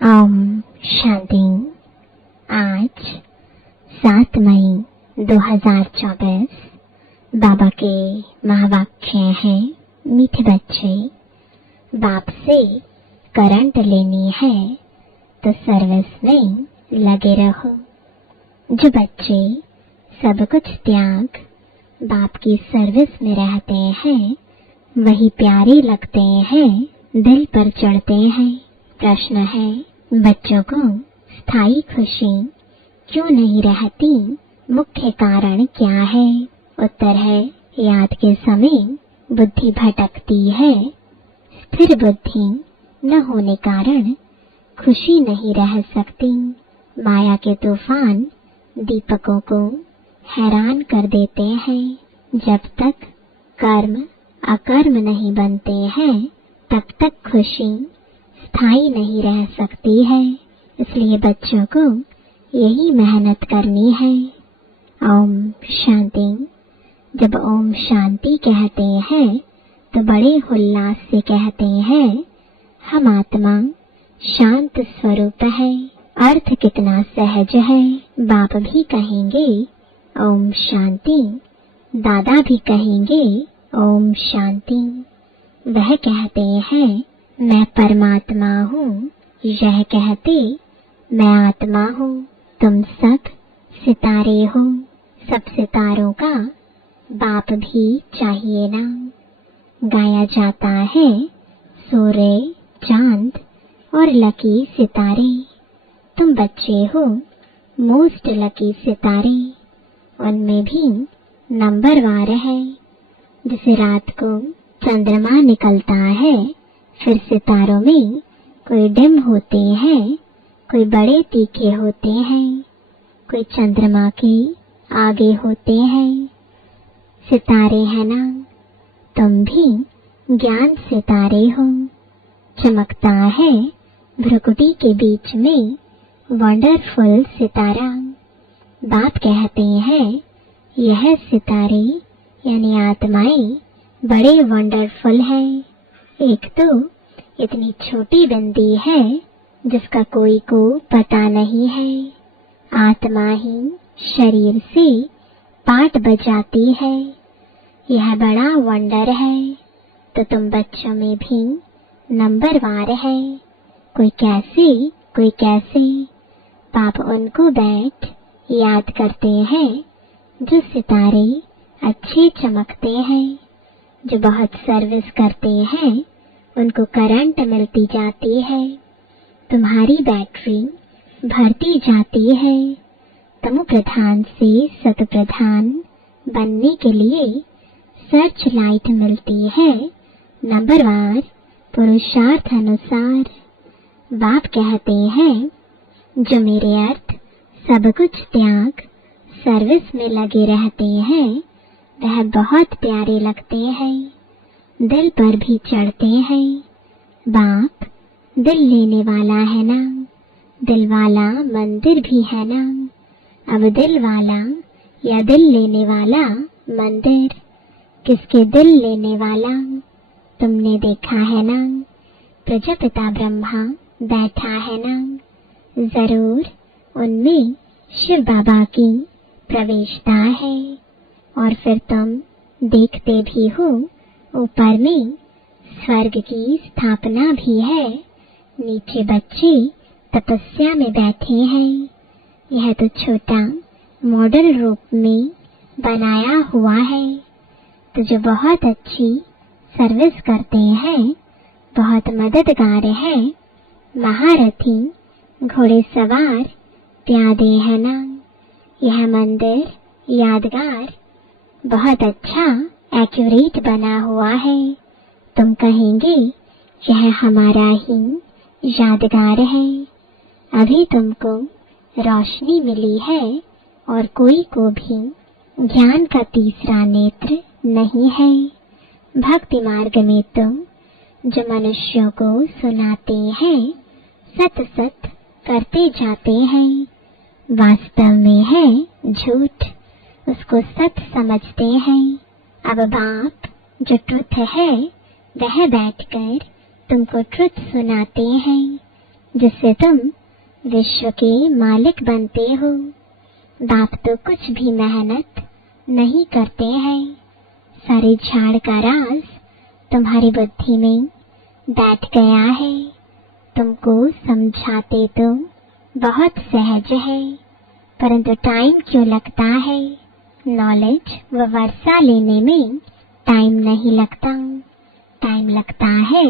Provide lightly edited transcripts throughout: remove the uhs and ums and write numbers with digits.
ओम शांति। आज 7 मई 2024 बाबा के महावाक्य हैं, मीठे बच्चे, बाप से करंट लेनी है तो सर्विस में लगे रहो। जो बच्चे सब कुछ त्याग बाप की सर्विस में रहते हैं वही प्यारे लगते हैं, दिल पर चढ़ते हैं। प्रश्न है, बच्चों को स्थायी खुशी क्यों नहीं रहती? मुख्य कारण क्या है? उत्तर है, याद के समय बुद्धि भटकती है। स्थिर बुद्धि न होने कारण खुशी नहीं रह सकती। माया के तूफान दीपकों को हैरान कर देते हैं। जब तक कर्म अकर्म नहीं बनते हैं तब तक खुशी स्थायी नहीं रह सकती है। इसलिए बच्चों को यही मेहनत करनी है। ओम शांति। जब ओम शांति कहते हैं तो बड़े उल्लास से कहते हैं, हम आत्मा शांत स्वरूप है। अर्थ कितना सहज है। बाप भी कहेंगे ओम शांति, दादा भी कहेंगे ओम शांति। वह कहते हैं मैं परमात्मा हूँ, यह कहते मैं आत्मा हूँ। तुम सब सितारे हो, सब सितारों का बाप भी चाहिए ना। गाया जाता है सूर्य, चांद और लकी सितारे। तुम बच्चे हो मोस्ट लकी सितारे। उनमें भी नंबरवार है। जैसे रात को चंद्रमा निकलता है, फिर सितारों में कोई डिम होते हैं, कोई बड़े तीखे होते हैं, कोई चंद्रमा के आगे होते हैं। सितारे हैं ना। तुम भी ज्ञान सितारे हो। चमकता है भ्रुकुटी के बीच में वंडरफुल सितारा। बाप कहते हैं यह सितारे यानी आत्माएं बड़े वंडरफुल है। एक तो इतनी छोटी बिंदी है जिसका कोई को पता नहीं है। आत्मा ही शरीर से पाठ बजाती है। यह बड़ा वंडर है। तो तुम बच्चों में भी नंबरवार है। कोई कैसे कोई कैसे। बाप उनको बैठ याद करते हैं जो सितारे अच्छे चमकते हैं। जो बहुत सर्विस करते हैं उनको करंट मिलती जाती है। तुम्हारी बैटरी भरती जाती है। तमो प्रधान से सत प्रधान बनने के लिए सर्च लाइट मिलती है, नंबरवार पुरुषार्थ अनुसार। बाप कहते हैं जो मेरे अर्थ सब कुछ त्याग सर्विस में लगे रहते हैं वह बहुत प्यारे लगते हैं, दिल पर भी चढ़ते हैं। बाप दिल लेने वाला है ना। दिल वाला मंदिर भी है ना। अब दिल वाला या दिल लेने वाला मंदिर, किसके दिल लेने वाला? तुमने देखा है ना, प्रजापिता ब्रह्मा बैठा है ना। जरूर उनमें शिव बाबा की प्रवेशता है। और फिर तुम देखते भी हो ऊपर में स्वर्ग की स्थापना भी है। नीचे बच्चे तपस्या में बैठे हैं। यह तो छोटा मॉडल रूप में बनाया हुआ है। तो जो बहुत अच्छी सर्विस करते हैं, बहुत मददगार है, महारथी घोड़े सवार प्यादे है ना। यह मंदिर यादगार बहुत अच्छा एक्यूरेट बना हुआ है। तुम कहेंगे यह हमारा ही यादगार है। अभी तुमको रोशनी मिली है और कोई को भी ज्ञान का तीसरा नेत्र नहीं है। भक्ति मार्ग में तुम जो मनुष्यों को सुनाते हैं, सत सत करते जाते हैं, वास्तव में है झूठ, उसको सत समझते हैं। अब बाप जो ट्रुथ है वह बैठकर तुमको ट्रुथ सुनाते हैं। जिससे तुम विश्व के मालिक बनते हो। बाप तो कुछ भी मेहनत नहीं करते हैं। सारे झाड़ का राज तुम्हारी बुद्धि में बैठ गया है। तुमको समझाते तो बहुत सहज है, परंतु टाइम क्यों लगता है? नॉलेज व वर्षा लेने में टाइम नहीं लगता। टाइम लगता है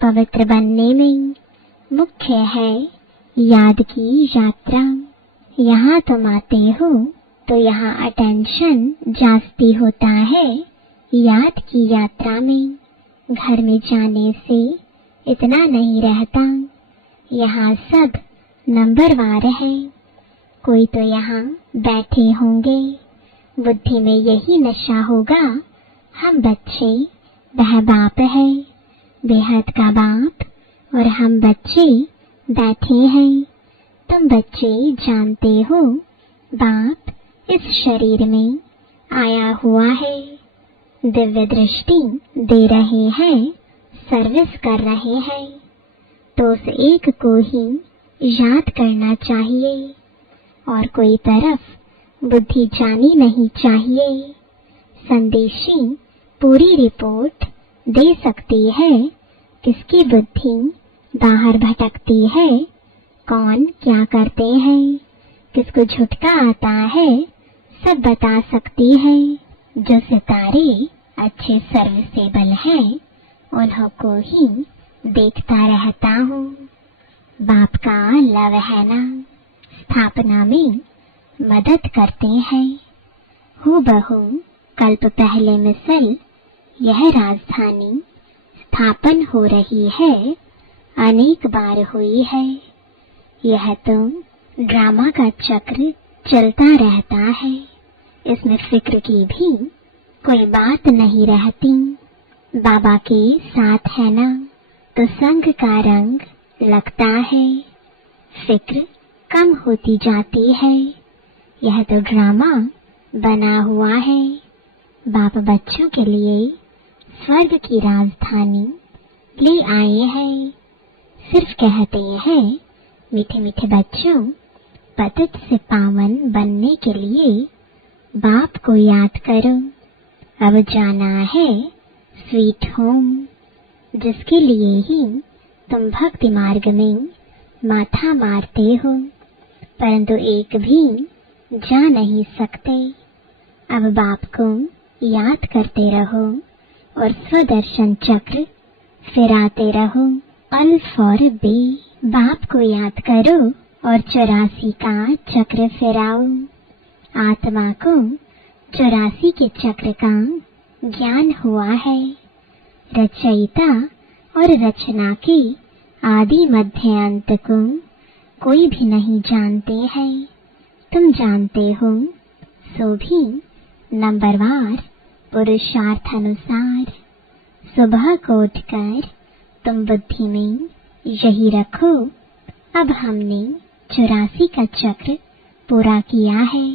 पवित्र बनने में। मुख्य है याद की यात्रा। यहाँ तुम आते हो तो यहाँ अटेंशन जास्ती होता है याद की यात्रा में। घर में जाने से इतना नहीं रहता। यहाँ सब नंबरवार है। कोई तो यहाँ बैठे होंगे, बुद्धि में यही नशा होगा, हम बच्चे, वह बाप है, बेहद का बाप, और हम बच्चे बैठे हैं। तुम बच्चे जानते हो बाप इस शरीर में आया हुआ है, दिव्य दृष्टि दे रहे हैं, सर्विस कर रहे हैं। तो उस एक को ही याद करना चाहिए और कोई तरफ बुद्धि जानी नहीं चाहिए। संदेशी पूरी रिपोर्ट दे सकती है किसकी बुद्धि बाहर भटकती है, कौन क्या करते हैं, किसको झुटका आता है, सब बता सकती है। जो सितारे अच्छे सर्विसेबल हैं उन्हों को ही देखता रहता हूँ। बाप का लव है ना, स्थापना में मदद करते हैं। हूबहू कल्प पहले मिसल यह राजधानी स्थापन हो रही है, अनेक बार हुई है। यह तो ड्रामा का चक्र चलता रहता है, इसमें फिक्र की भी कोई बात नहीं रहती। बाबा के साथ है ना तो संग का रंग लगता है, फिक्र कम होती जाती है। यह तो ड्रामा बना हुआ है। बाप बच्चों के लिए स्वर्ग की राजधानी ले आए हैं। सिर्फ कहते हैं मीठे मीठे बच्चों, पतित से पावन बनने के लिए बाप को याद करो। अब जाना है स्वीट होम, जिसके लिए ही तुम भक्ति मार्ग में माथा मारते हो, परंतु एक भी जा नहीं सकते। अब बाप को याद करते रहो और स्वदर्शन चक्र फिराते रहो। अल्फ और बे, बाप को याद करो और 84 का चक्र फिराओ। आत्मा को 84 के चक्र का ज्ञान हुआ है। रचयिता और रचना के आदि मध्य अंत को कोई भी नहीं जानते हैं। तुम जानते हो, सो भी नंबरवार पुरुषार्थ अनुसार। सुबह को उठकर तुम बुद्धि में यही रखो, अब हमने 84 का चक्र पूरा किया है,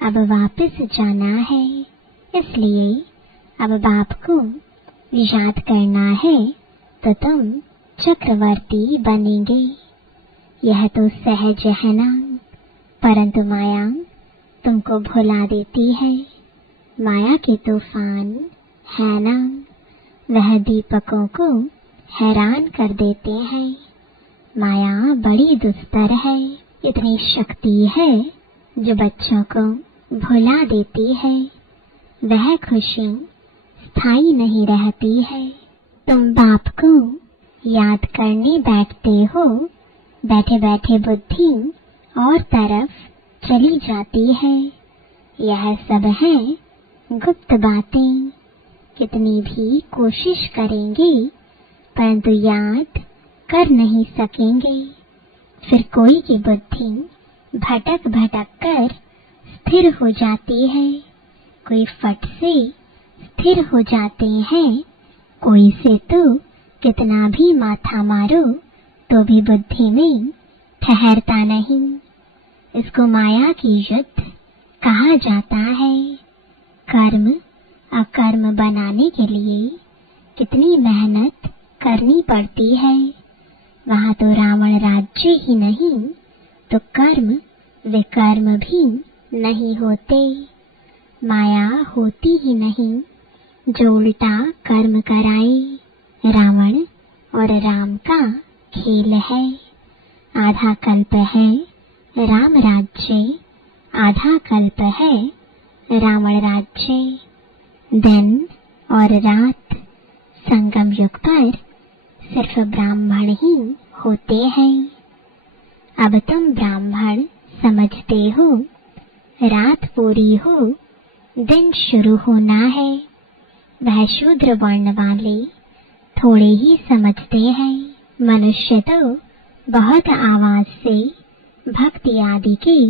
अब वापस जाना है। इसलिए अब बाप को याद करना है तो तुम चक्रवर्ती बनेंगे। यह तो सहज है ना, परंतु माया तुमको भुला देती है। माया के तूफान है ना, वह दीपकों को हैरान कर देते हैं। माया बड़ी दुस्तर है, इतनी शक्ति है जो बच्चों को भुला देती है। वह खुशी स्थायी नहीं रहती है। तुम बाप को याद करने बैठते हो, बैठे बैठे बुद्धि और तरफ चली जाती है। यह सब है गुप्त बातें। कितनी भी कोशिश करेंगे परंतु याद कर नहीं सकेंगे। फिर कोई की बुद्धि भटक भटक कर स्थिर हो जाती है, कोई फट से स्थिर हो जाते हैं, कोई से तो कितना भी माथा मारो तो भी बुद्धि में ठहरता नहीं। इसको माया की युद्ध कहा जाता है। कर्म अकर्म बनाने के लिए कितनी मेहनत करनी पड़ती है। वहाँ तो रावण राज्य ही नहीं तो कर्म विकर्म भी नहीं होते, माया होती ही नहीं जो उल्टा कर्म कराए। रावण और राम का खेल है, आधा कल्प है राम राज्य, आधा कल्प है रावण राज्य। दिन और रात संगम युग पर सिर्फ ब्राह्मण ही होते हैं। अब तुम ब्राह्मण समझते हो, रात पूरी हो दिन शुरू होना है। वह शूद्र वर्ण वाले थोड़े ही समझते हैं। मनुष्य तो बहुत आवाज से भक्ति आदि के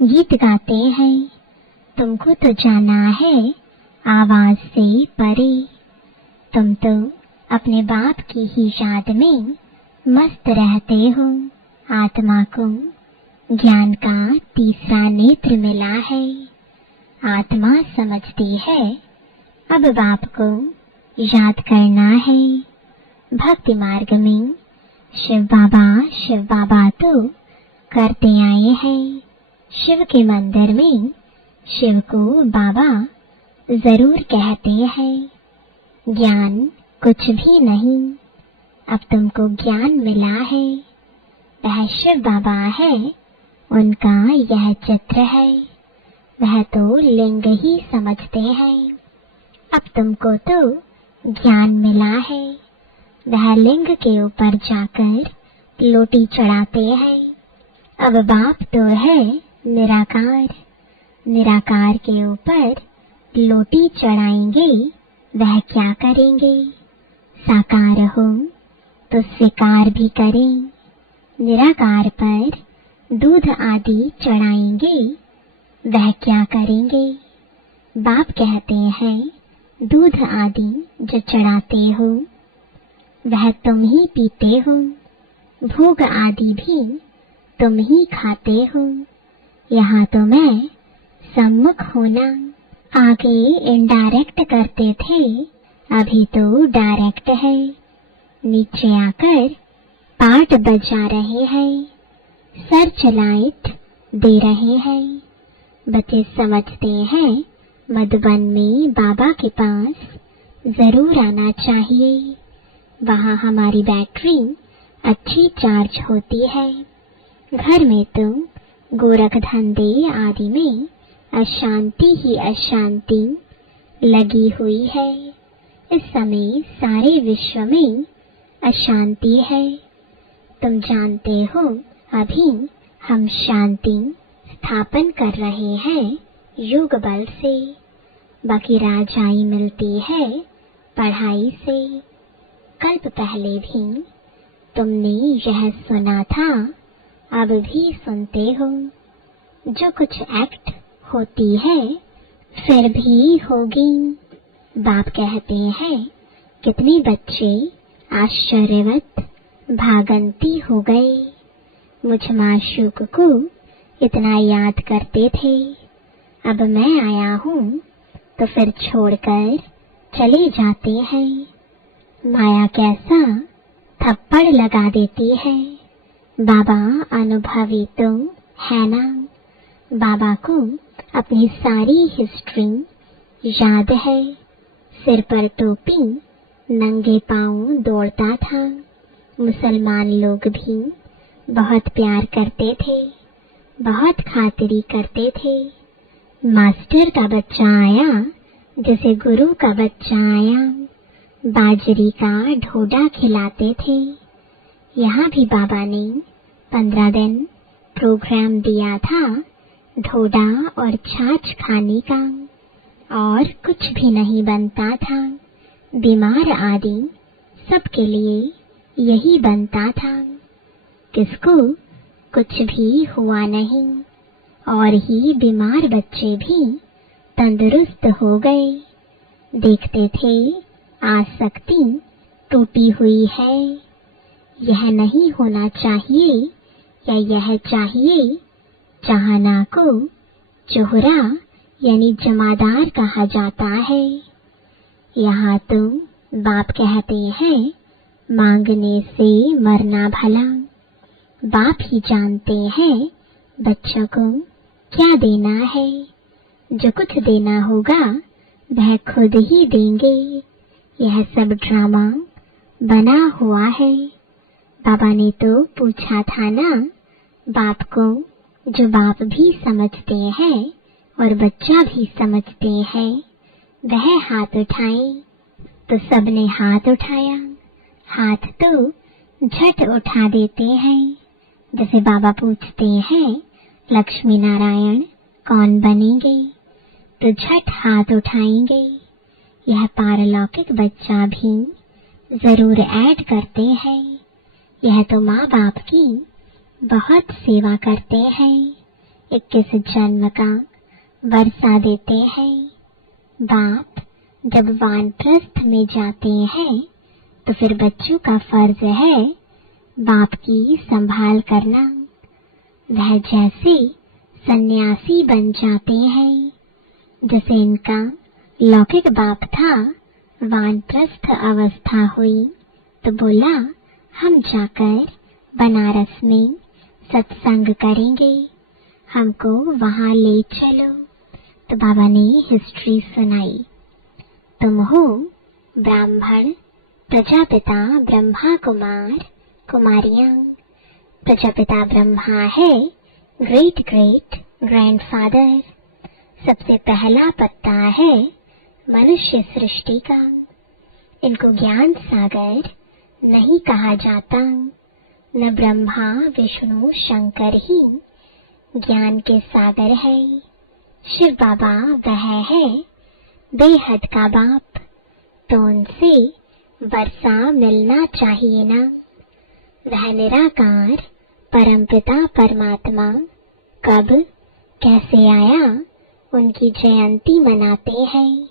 गीत गाते हैं, तुमको तो जाना है आवाज से परे। तुम तो अपने बाप की ही याद में मस्त रहते हो। आत्मा को ज्ञान का तीसरा नेत्र मिला है। आत्मा समझती है अब बाप को याद करना है। भक्ति मार्ग में शिव बाबा तो करते आए हैं। शिव के मंदिर में शिव को बाबा जरूर कहते हैं। ज्ञान कुछ भी नहीं, अब तुमको ज्ञान मिला है। वह शिव बाबा है, उनका यह चित्र है। वह तो लिंग ही समझते हैं। अब तुमको तो ज्ञान मिला है। वह लिंग के ऊपर जाकर लोटी चढ़ाते हैं। अब बाप तो है निराकार, निराकार के ऊपर लोटी चढ़ाएंगे। वह क्या करेंगे? साकार हो तो स्वीकार भी करें। निराकार पर दूध आदि चढ़ाएंगे। वह क्या करेंगे? बाप कहते हैं दूध आदि जो चढ़ाते हो वह तुम ही पीते हो, भोग आदि भी तुम ही खाते हो। यहाँ तो मैं सम्मुख होना। आगे इनडायरेक्ट करते थे, अभी तो डायरेक्ट है। नीचे आकर पाठ बजा रहे हैं, सर्च लाइट दे रहे हैं। बच्चे समझते हैं मधुबन में बाबा के पास जरूर आना चाहिए। वहाँ हमारी बैटरी अच्छी चार्ज होती है। घर में तो गोरख धंधे आदि में अशांति ही अशांति लगी हुई है। इस समय सारे विश्व में अशांति है। तुम जानते हो अभी हम शांति स्थापन कर रहे हैं योग बल से। बाकी राजाई मिलती है पढ़ाई से। कल्प पहले भी तुमने यह सुना था, अब भी सुनते हो। जो कुछ एक्ट होती है फिर भी होगी। बाप कहते हैं कितने बच्चे आश्चर्यवत भागंती हो गए। मुझ माशूक को इतना याद करते थे, अब मैं आया हूँ तो फिर छोड़कर चले जाते हैं। माया कैसा थप्पड़ लगा देती है। बाबा अनुभवी तो है ना। बाबा को अपनी सारी हिस्ट्री याद है। सिर पर टोपी, नंगे पांव दौड़ता था। मुसलमान लोग भी बहुत प्यार करते थे, बहुत खातिरी करते थे। मास्टर का बच्चा आया जैसे गुरु का बच्चा आया। बाजरी का ढोडा खिलाते थे। यहाँ भी बाबा ने 15 दिन प्रोग्राम दिया था ढोडा और छाछ खाने का, और कुछ भी नहीं बनता था। बीमार आदि सबके लिए यही बनता था। किसको कुछ भी हुआ नहीं, और ही बीमार बच्चे भी तंदुरुस्त हो गए। देखते थे आसक्ति टूटी हुई है। यह नहीं होना चाहिए या यह चाहिए। चाहना को चोहरा यानी जमादार कहा जाता है। यहाँ तो बाप कहते हैं मांगने से मरना भला। बाप ही जानते हैं बच्चों को क्या देना है। जो कुछ देना होगा वह खुद ही देंगे। यह सब ड्रामा बना हुआ है। बाबा ने तो पूछा था ना बाप को, जो बाप भी समझते हैं और बच्चा भी समझते हैं वह हाथ उठाए। तो सबने हाथ उठाया। हाथ तो झट उठा देते हैं। जैसे बाबा पूछते हैं लक्ष्मी नारायण कौन बनेंगे, तो झट हाथ उठाएंगे। यह पारलौकिक बच्चा भी जरूर ऐड करते हैं। यह तो माँ बाप की बहुत सेवा करते हैं। 21 जन्म का वर्षा देते हैं। बाप जब वानप्रस्थ में जाते हैं तो फिर बच्चों का फर्ज है बाप की संभाल करना। वह जैसे सन्यासी बन जाते हैं, जैसे इनका लौकिक बाप था। वानप्रस्थ अवस्था हुई तो बोला हम जाकर बनारस में सत्संग करेंगे, हमको वहां ले चलो। तो बाबा ने हिस्ट्री सुनाई। तुम हो ब्राह्मण, प्रजापिता ब्रह्मा कुमार कुमारियां। प्रजापिता ब्रह्मा है ग्रेट ग्रेट ग्रैंडफादर। सबसे पहला पत्ता है मनुष्य सृष्टि का। इनको ज्ञान सागर नहीं कहा जाता। न ब्रह्मा विष्णु शंकर ही ज्ञान के सागर है। शिव बाबा वह है बेहद का बाप। तो उनसे वर्षा मिलना चाहिए ना। वह निराकार परमपिता परमात्मा कब कैसे आया उनकी जयंती मनाते हैं।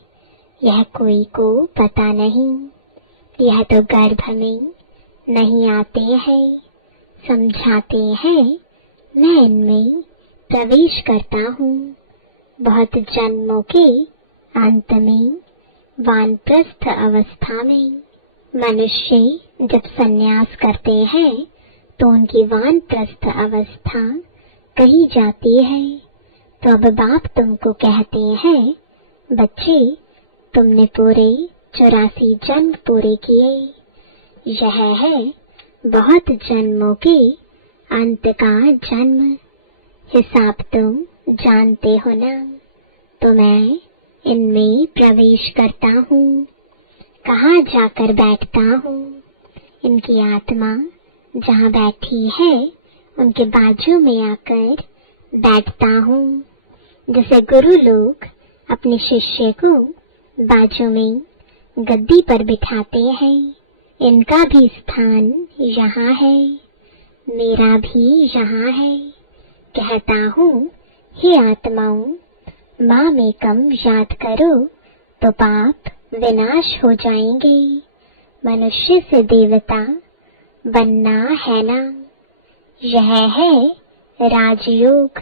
यह कोई को पता नहीं। यह तो गर्भ में नहीं आते हैं, समझाते हैं। मैं इनमें प्रवेश करता हूँ। बहुत जन्मों के अंत में वानप्रस्थ अवस्था में मनुष्य जब संन्यास करते हैं तो उनकी वानप्रस्थ अवस्था कही जाती है। तो अब बाप तुमको कहते हैं बच्चे, तुमने पूरे 84 जन्म पूरे किए। यह है बहुत जन्मों के अंत का जन्म। हिसाब तुम जानते हो ना। तो मैं इनमें प्रवेश करता हूँ। कहाँ जाकर बैठता हूँ। इनकी आत्मा जहाँ बैठी है उनके बाजू में आकर बैठता हूँ। जैसे गुरु लोग अपने शिष्य को बाजू में गद्दी पर बिठाते हैं, इनका भी स्थान यहाँ है, मेरा भी यहाँ है। कहता हूँ हे आत्माओं, माँ में कम याद करो तो पाप विनाश हो जाएंगे। मनुष्य से देवता बनना है ना। यह है राजयोग।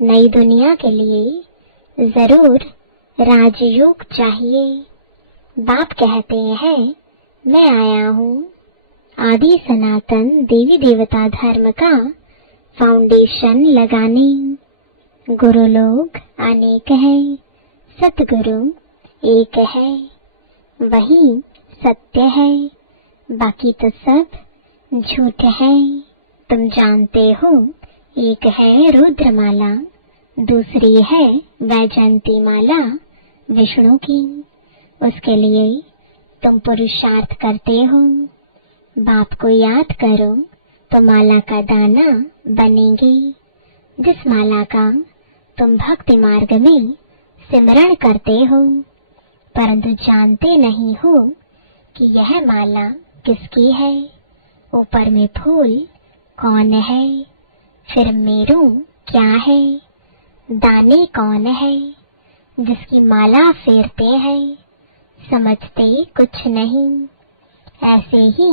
नई दुनिया के लिए जरूर राजयोग चाहिए। बाप कहते हैं मैं आया हूँ आदि सनातन देवी देवता धर्म का फाउंडेशन लगाने। गुरु लोग अनेक हैं, सतगुरु एक है, वही सत्य है, बाकी तो सब झूठ है। तुम जानते हो एक है रुद्रमाला, दूसरी है वैजयंती माला विष्णु की। उसके लिए तुम पुरुषार्थ करते हो। बाप को याद करो तो माला का दाना बनेंगे। जिस माला का तुम भक्ति मार्ग में सिमरण करते हो, परंतु जानते नहीं हो कि यह माला किसकी है। ऊपर में फूल कौन है, फिर मेरू क्या है, दाने कौन है। जिसकी माला फेरते हैं समझते कुछ नहीं। ऐसे ही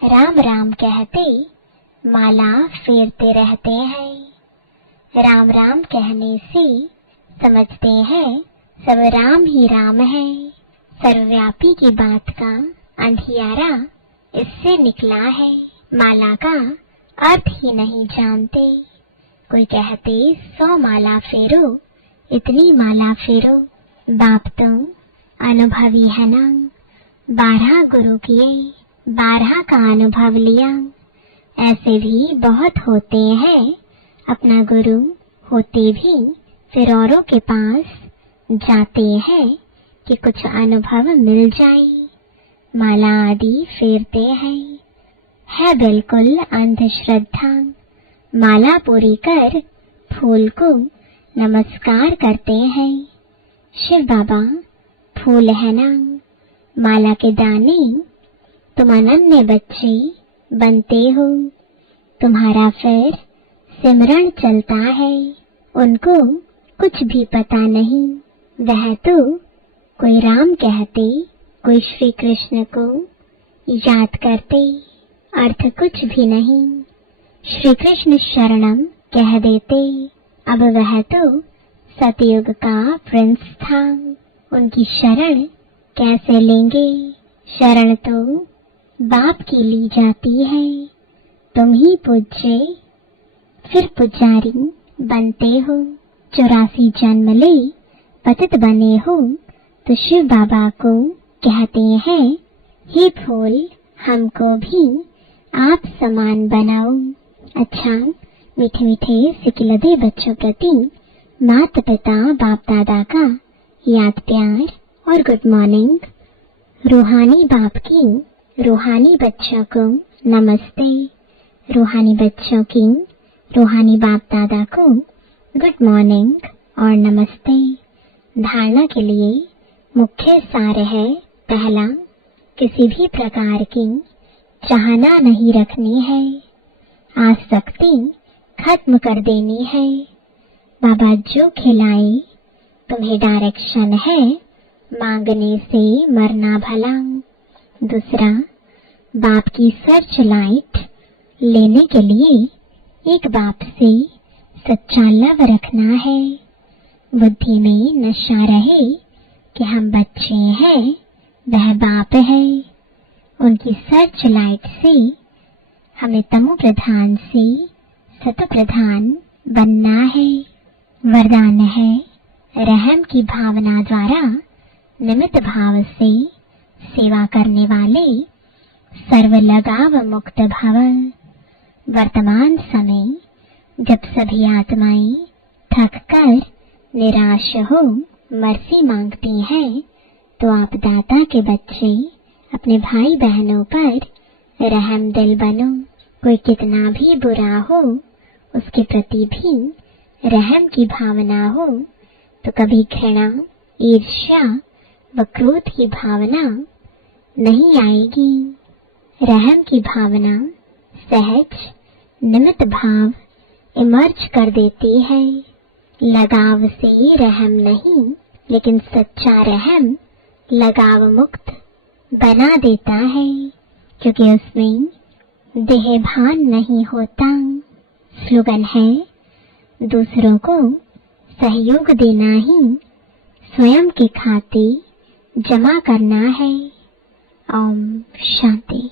राम राम कहते माला फेरते रहते हैं। राम राम कहने से समझते हैं सब राम ही राम है। सर्वव्यापी की बात का अंधियारा इससे निकला है, माला का अर्थ ही नहीं जानते। कोई कहते 100 माला फेरो, इतनी माला फेरो। बाप तुम अनुभवी है ना, 12 गुरु किए, 12 का अनुभव लिया। ऐसे भी बहुत होते हैं, अपना गुरु होते भी फिर औरों के पास जाते हैं कि कुछ अनुभव मिल जाए। माला आदि फेरते हैं, है बिल्कुल अंधश्रद्धा। माला पूरी कर फूल को नमस्कार करते हैं। शिव बाबा फूल है ना, माला के दाने तुम अनन्य बच्चे बनते हो। तुम्हारा फिर सिमरन चलता है, उनको कुछ भी पता नहीं। वह तो कोई राम कहते, कोई श्री कृष्ण को याद करते, अर्थ कुछ भी नहीं। श्री कृष्ण शरणम कह देते। अब वह तो सतयुग का प्रिंस था, उनकी शरण कैसे लेंगे? शरण तो बाप की ली जाती है। तुम ही पूज्य फिर पुजारी बनते हो। 84 जन्म ले पतित बने हो तो शिव बाबा को कहते हैं, हे फूल हमको भी आप समान बनाओ। अच्छा, मीठे मीठे सिकिलदे बच्चों प्रति माता पिता बाप दादा का याद प्यार और गुड मॉर्निंग। रूहानी बाप की रूहानी बच्चों को नमस्ते। रूहानी बच्चों की रूहानी बाप दादा को गुड मॉर्निंग और नमस्ते। धारणा के लिए मुख्य सार है, पहला, किसी भी प्रकार की चाहना नहीं रखनी है, आसक्ति खत्म कर देनी है। बाबा जो खिलाए तुम्हें डायरेक्शन है, मांगने से मरना भला। दूसरा, बाप की सर्च लाइट लेने के लिए एक बाप से सच्चा लव रखना है। बुद्धि में नशा रहे कि हम बच्चे हैं, वह बाप है। उनकी सर्च लाइट से हमें तमो प्रधान से सतो प्रधान बनना है। वरदान है, रहम की भावना द्वारा निमित्त भाव से सेवा करने वाले सर्व लगाव मुक्त भव। वर्तमान समय जब सभी आत्माएं थक कर निराश हो मर्सी मांगती हैं, तो आप दाता के बच्चे अपने भाई बहनों पर रहम दिल बनो। कोई कितना भी बुरा हो, उसके प्रति भी रहम की भावना हो, तो कभी घृणा, ईर्ष्या व क्रोध की भावना नहीं आएगी। रहम की भावना सहज निमित्त भाव इमर्ज कर देती है। लगाव से रहम नहीं, लेकिन सच्चा रहम लगाव मुक्त बना देता है, क्योंकि उसमें देह भान नहीं होता। स्लोगन है, दूसरों को सहयोग देना ही स्वयं के खाते जमा करना है। ओम शांति।